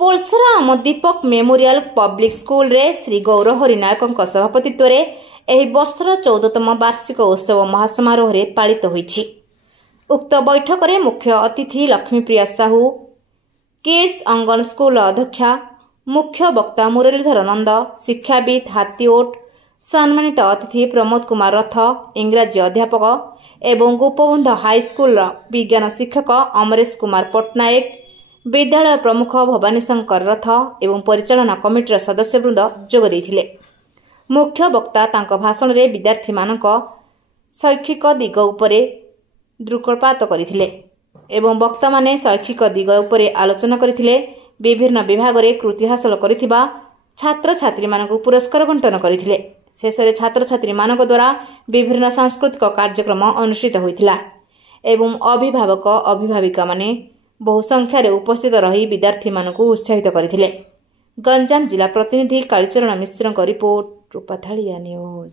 पोलसरा आम दीपक memorial public school रे श्री गौर हरिनायक सभापतित्व एही वर्षर 14तम वार्षिक उत्सव महासमारोह रे पालित होईछि। उक्त बैठक रे मुख्य अतिथि लक्ष्मीप्रिया साहू, किड्स अंगन स्कूल अध्यक्षा, मुख्य वक्ता मुरलीधर नंद, शिक्षाविद हाथीओट, सम्मानित अतिथि प्रमोद कुमार रथ, इंग्राजी अध्यापक एवं गोपबंध हाईस्कूल विज्ञान शिक्षक अमरेश कुमार पट्टनायक, विद्यालय प्रमुख भवानी शंकर रथ एवं परिचालना कमिटीर सदस्यवृंद जोग देइथिले। मुख्य वक्ता तांको भाषण रे विद्यार्थी मानक शैक्षिक दिग उपरे दृक्पात करिथिले एवं वक्ता माने शैक्षिक दिग उपरे आलोचना करिथिले। विभिन्न विभाग रे कृति हासिल करिथिबा छात्र छात्री मानक पुरस्कार बंटन करिथिले। शेषरे छात्र छात्री मानक द्वारा विभिन्न सांस्कृतिक कार्यक्रम अनुष्ठित होइथिला एवं अभिभावक अभिभाविका माने बहु संख्यार उपस्थित रही विद्यार्थी मानक उत्साहित करथिले। गंजाम जिला प्रतिनिधि कालीचरण मिश्रଙ୍କ रिपोर्ट रूपाथालिया न्यूज।